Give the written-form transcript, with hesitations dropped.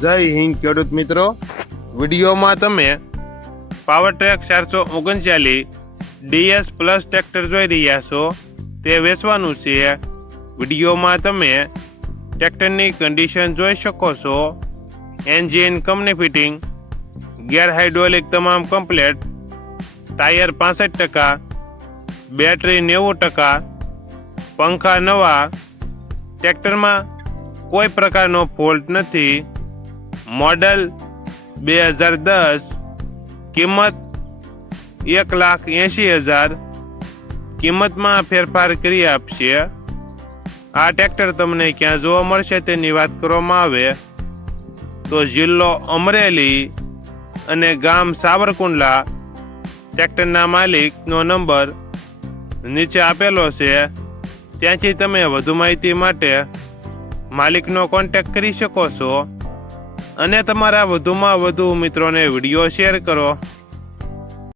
જય હિન્દ ખેડૂત મિત્રો, વિડીયોમાં તમે પાવરટ્રેક 439 DS પ્લસ ટ્રેક્ટર જોઈ રહ્યા છો. તે વેચવાનું છે. વિડીયોમાં તમે ટ્રેક્ટરની કન્ડિશન જોઈ શકો છો. એન્જિન કંપની ફિટિંગ, ગેર હાઇડ્રોલિક તમામ કમ્પ્લેટ, ટાયર 65%, બેટરી 90%, પંખા નવા. ટ્રેક્ટરમાં કોઈ પ્રકારનો ફોલ્ટ નથી. મોડલ 2010, કિંમત 1,80,000. કિંમતમાં ફેરફાર કરી આપશે. આ ટ્રેક્ટર તમને ક્યાં જોવા મળશે તેની વાત કરવામાં આવે તો જિલ્લો અમરેલી અને ગામ સાવરકુંડલા. ટ્રેક્ટરના માલિકનો નંબર નીચે આપેલો છે. ત્યાંથી તમે વધુ માહિતી માટે માલિકનો કોન્ટેક્ટ કરી શકો છો અને તમારા વધુમાં વધુ મિત્રોને વિડીયો શેર કરો.